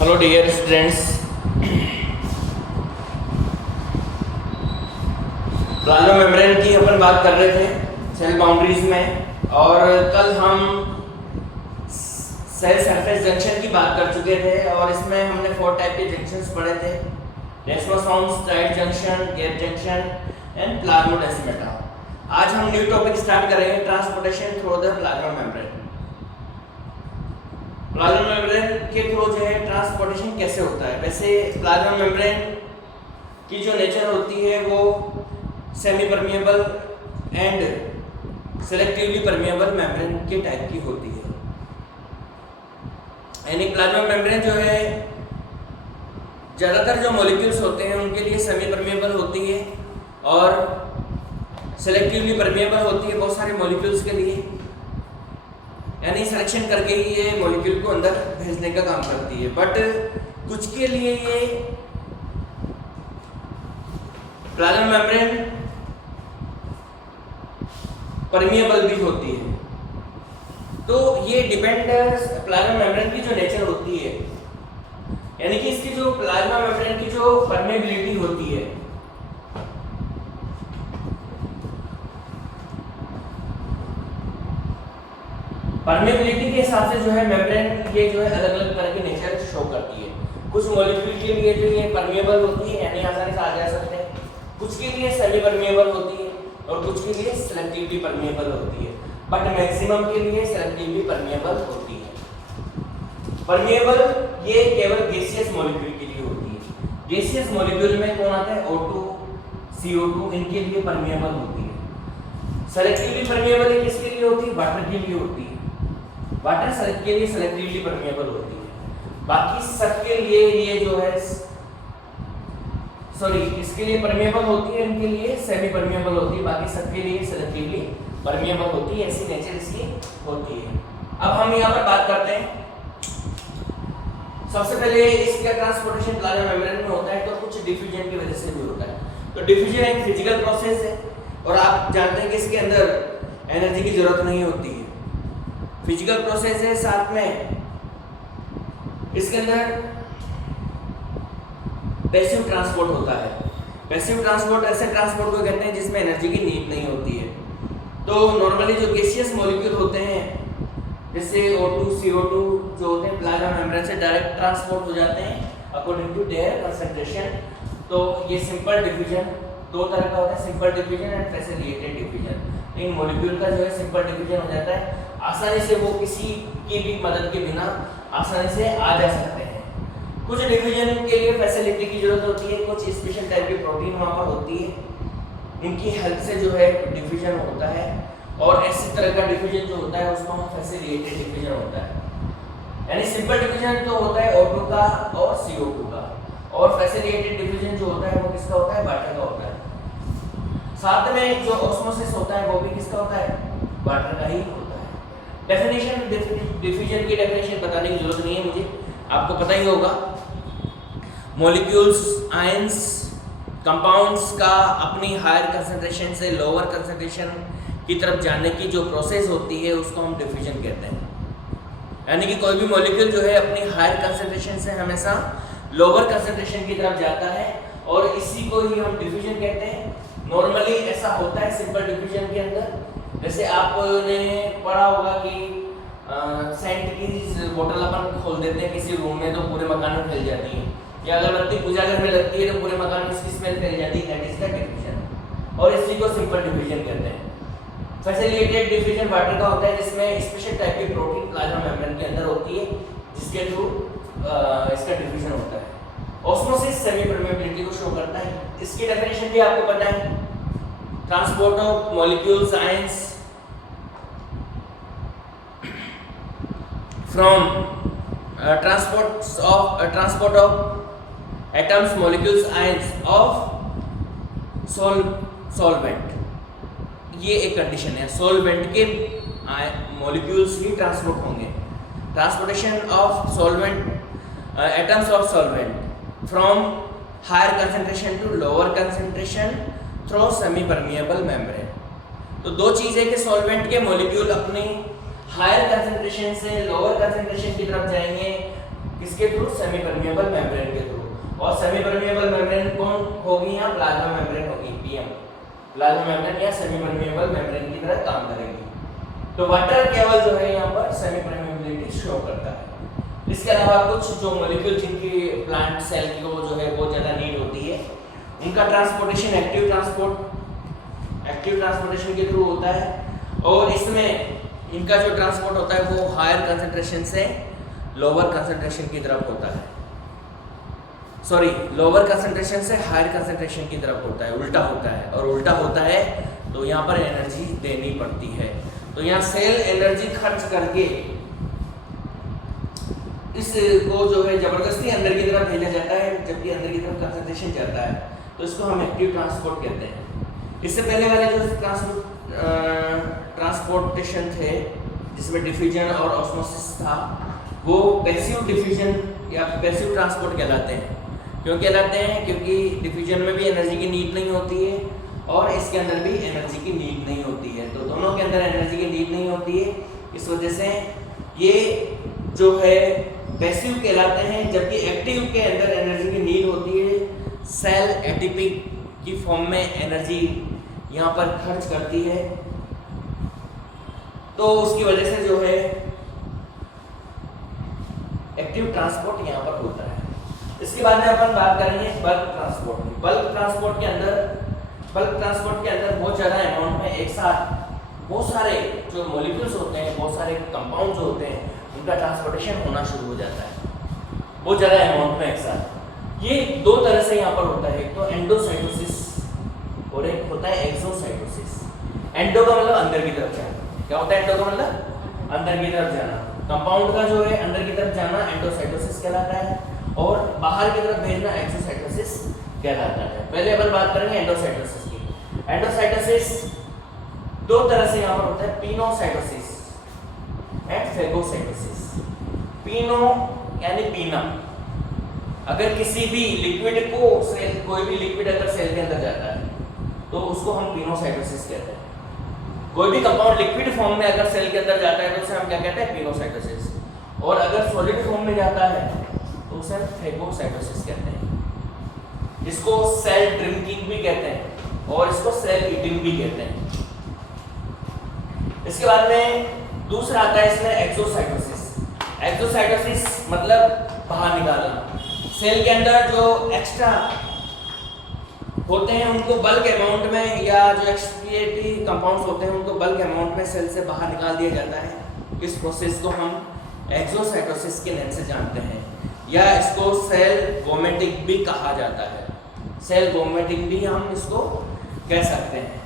Hello dear students, plasma membrane की अपन बात कर रहे थे सेल बाउंड्रीज में। और कल हम सेल सरफेस जंक्शन की बात कर चुके थे और इसमें हमने 4 टाइप के जंक्शंस पढ़े थे। Desmosomes, tight junction, gap junction and plasmodesmata. आज हम न्यू टॉपिक स्टार्ट करेंगे, transportation through the plasma membrane. Plasma membrane के थ्रू जो है ट्रांसपोर्टेशन कैसे होता है। वैसे प्लाज्मा मेम्ब्रेन की जो नेचर होती है वो semi permeable and selectively permeable membrane के टाइप की होती है। यानी प्लाज्मा मेम्ब्रेन जो है ज़्यादातर जो मॉलिक्यूल्स होते हैं उनके लिए सेमी परमिएबल होती है और सेलेक्टिवली परमिएबल होती है बहुत सारे मॉलिक्यूल्स के लिए। यानी सिलेक्शन करके ही ये मॉलिक्यूल को अंदर भेजने का काम करती है। बट कुछ के लिए ये प्लाज्मा मेम्ब्रेन परमिएबल भी होती है। तो ये डिपेंड प्लाज्मा मेम्ब्रेन की जो नेचर होती है, यानी कि इसकी जो प्लाज्मा मेम्ब्रेन की जो परमेबिलिटी होती है, परमेबिलिटी के हिसाब से जो है मेम्ब्रेन ये जो है अलग अलग तरह की नेचर शो करती है। कुछ मॉलिक्यूल के लिए जो ये परमिएबल होती है, यानी आसानी से आ जा सकते हैं। कुछ के लिए सेमी परमिएबल होती है और कुछ के लिए सेलेक्टिवली परमिएबल होती है। बट मैक्सिमम के लिए सेलेक्टिवली परमिएबल होती है। परमिएबल ये केवल गैसियस मॉलिक्यूल के लिए होती है। गैसियस मॉलिक्यूल में कौन आता है? O2, CO2, इनके लिए परमिएबल होती है। सेलेक्टिवली परमिएबल ये किसके लिए होती है? वाटर के लिए होती है। वाटर सेलेक्ट के लिए सेलेक्टिवली परमिएबल होती है। बाकी सबके लिए ये जो है इसके लिए परमिएबल होती है, इनके लिए सेमी परमिएबल होती है, बाकी सबके लिए सेलेक्टिवली परमिएबल होती है। ऐसी नेचर इसकी होती है। अब हम यहाँ पर बात करते हैं, सबसे पहले इसका ट्रांसपोर्टेशन प्लाज्मा मेम्ब्रेन में होता है तो कुछ डिफ्यूजन की वजह से भी होता है। तो डिफ्यूजन एक फिजिकल प्रोसेस है और आप जानते हैं कि इसके अंदर एनर्जी की जरूरत नहीं होती है। फिजिकल प्रोसेस है, साथ में इसके अंदर पैसिव ट्रांसपोर्ट होता है। पैसिव ट्रांसपोर्ट ऐसे ट्रांसपोर्ट को कहते हैं जिसमें एनर्जी की नीड नहीं होती है। तो नॉर्मली जो गैसियस मॉलिक्यूल होते हैं जैसे O2, CO2 जो होते हैं प्लाज्मा मेम्ब्रेन से डायरेक्ट ट्रांसपोर्ट हो जाते हैं अकॉर्डिंग टू देयर कंसंट्रेशन। तो ये सिंपल डिफ्यूजन दो तरह का होता है, simple diffusion and facilitated diffusion. In molecule का जो है सिंपल डिफ्यूजन हो जाता है, आसानी से वो किसी की भी मदद के बिना आसानी से आ जा सकते हैं। कुछ डिफ्यूजन के लिए फैसिलिटी की जरूरत होती है, कुछ स्पेशल टाइप की प्रोटीन वहाँ पर होती है, उनकी हेल्प से जो है डिफ्यूजन होता है। और इसी तरह का डिफ्यूजन जो होता है उसको फैसिलिटेटेड डिफ्यूजन होता है। यानी सिंपल डिफ्यूजन तो होता है O2 का और CO2 का, और फैसिलिटेटेड डिफ्यूजन जो होता है वो किसका होता है? वाटर का होता है। साथ में जो ऑस्मोसिस होता है वो भी किसका होता है? वाटर का ही होता है। डेफिनेशन, डिफ्यूजन की डेफिनेशन बताने की जरूरत नहीं है मुझे, आपको पता ही होगा। मॉलिक्यूल्स, आयंस, कंपाउंड्स का अपनी हायर कंसंट्रेशन से लोअर कंसंट्रेशन की तरफ जाने की जो प्रोसेस होती है उसको हम डिफ्यूजन कहते हैं। यानी कि कोई भी मॉलिक्यूल जो है अपनी हायर कंसंट्रेशन से हमेशा लोअर कंसंट्रेशन की तरफ जाता है और इसी को ही हम डिफ्यूजन कहते हैं। नॉर्मली ऐसा होता है सिंपल डिफ्यूजन के अंदर। जैसे आपने पढ़ा होगा कि सेंट की बोतल अपन खोल देते हैं किसी रूम में तो पूरे मकान में फैल जाती है, या अगरबत्ती पूजा घर में लगती है तो पूरे मकान में उसकी स्मेल फैल जाती है, दैट इज द डिफ्यूजन। और इसी को सिंपल डिफ्यूजन कहते हैं। फैसिलिटेटेड डिफ्यूजन वाटर का होता है जिसमें स्पेशल टाइप की प्रोटीन प्लाज्मा मेम्ब्रेन के अंदर होती है जिसके थ्रू इसका डिफ्यूजन होता है। ऑस्मोसिस सेमी परमेबिलिटी को शो करता है। इसकी डेफिनेशन भी आपको पता है, transport of molecules, ions from transport of atoms, molecules, ions of solvent। ये एक कंडीशन है, सॉल्वेंट के मॉलिक्यूल्स ही ट्रांसपोर्ट होंगे। Transportation of solvent atoms of solvent from higher concentration to lower concentration through semi permeable membrane. तो दो चीज़ है कि सॉल्वेंट के मॉलिक्यूल अपनी हायर कंसंट्रेशन से लोअर कंसंट्रेशन की तरफ जाएंगे किसके थ्रू? सेमी परमिएबल मेम्ब्रेन के थ्रू। और सेमी परमिएबल मेम्ब्रेन कौन होगी यहाँ? प्लाज्मा मेम्ब्रेन होगी, पीएम। प्लाज्मा मेम्ब्रेन या सेमी परमिएबल मेम्ब्रेन की तरह काम करेगी। तो वाटर केवल जो है यहाँ पर सेमी परमिएबिलिटी शो करता है। इसके अलावा कुछ जो मॉलिक्यूल जिनकी प्लांट सेल की वो जो है बहुत ज़्यादा नीड होती है, उनका ट्रांसपोर्टेशन एक्टिव ट्रांसपोर्टेशन के थ्रू होता है। और इसमें इनका जो ट्रांसपोर्ट होता है वो हायर कंसंट्रेशन से लोअर कंसंट्रेशन की तरफ होता है, सॉरी लोअर कंसंट्रेशन से हायर कंसंट्रेशन की तरफ होता है, उल्टा होता है। और उल्टा होता है तो यहाँ पर एनर्जी देनी पड़ती है। तो यहाँ सेल एनर्जी खर्च करके इसको जो है जबरदस्ती अंदर की तरफ भेजा जाता है, जबकि अंदर की तरफ कंसंट्रेशन जाता है, तो इसको हम एक्टिव ट्रांसपोर्ट कहते हैं। इससे पहले वाले जो ट्रांसपोर्टेशन थे जिसमें डिफ्यूजन और ऑस्मोसिस था, वो पैसिव डिफ्यूजन या पैसिव ट्रांसपोर्ट कहलाते हैं। क्यों कहलाते हैं? क्योंकि डिफ्यूजन में भी एनर्जी की नीड नहीं होती है और इसके अंदर भी एनर्जी की नीड नहीं होती है। तो दोनों के अंदर एनर्जी की नीड नहीं होती है, इस वजह से ये जो है पैसिव कहलाते हैं। जबकि एक्टिव के अंदर एनर्जी की नीड होती है। सेल एटीपी की फॉर्म में एनर्जी यहाँ पर खर्च करती है, तो उसकी वजह से जो है एक्टिव ट्रांसपोर्ट यहाँ पर होता है। इसके बाद में अपन बात करेंगे बल्क ट्रांसपोर्ट की। बल्क ट्रांसपोर्ट के अंदर बहुत ज़्यादा अमाउंट में एक साथ बहुत सारे जो मॉलिक्यूल्स होते हैं, बहुत सारे कंपाउंड जो होते हैं, उनका ट्रांसपोर्टेशन होना शुरू हो जाता है बहुत ज़्यादा अमाउंट में एक साथ। ये दो तरह से यहाँ पर होता है, एक तो एंडोसाइटोसिस और एक होता है एक्सोसाइटोसिस। एंडो का मतलब अंदर की तरफ जाना। क्या होता है एंडो का मतलब? अंदर की तरफ जाना। कंपाउंड का जो है अंदर की तरफ जाना एंडोसाइटोसिस कहलाता है, और बाहर की तरफ भेजना एक्सोसाइटोसिस कहलाता है। पहले अपन बात करेंगे एंडोसाइटोसिस की। एंडोसाइटोसिस दो तरह से यहाँ पर होता है, पिनोसाइटोसिस एंड फेगोसाइटोसिस। पिनो यानी पीना, अगर किसी भी लिक्विड को सेल, कोई भी लिक्विड अगर सेल के अंदर जाता है तो उसको हम पिनोसाइटोसिस कहते हैं। कोई भी कंपाउंड लिक्विड फॉर्म में अगर सेल के अंदर जाता है तो उसे हम क्या कहते हैं? पिनोसाइटोसिस। और अगर सॉलिड फॉर्म में जाता है तो उसे हम फेगोसाइटोसिस कहते हैं। इसको सेल ड्रिंकिंग भी कहते हैं और इसको सेल ईटिंग भी कहते हैं। इसके बाद में दूसरा आता है इसमें एक्सोसाइटोसिस। एक्सोसाइटोसिस मतलब बाहर निकालना। सेल के अंदर जो एक्स्ट्रा होते हैं उनको बल्क अमाउंट में, या जो एक्सक्रिएटरी कंपाउंड्स होते हैं उनको बल्क अमाउंट में सेल से बाहर निकाल दिया जाता है। इस प्रोसेस को हम एक्सोसाइटोसिस के नाम से जानते हैं, या इसको सेल वोमिटिंग भी कहा जाता है। सेल वोमिटिंग भी हम इसको कह सकते हैं।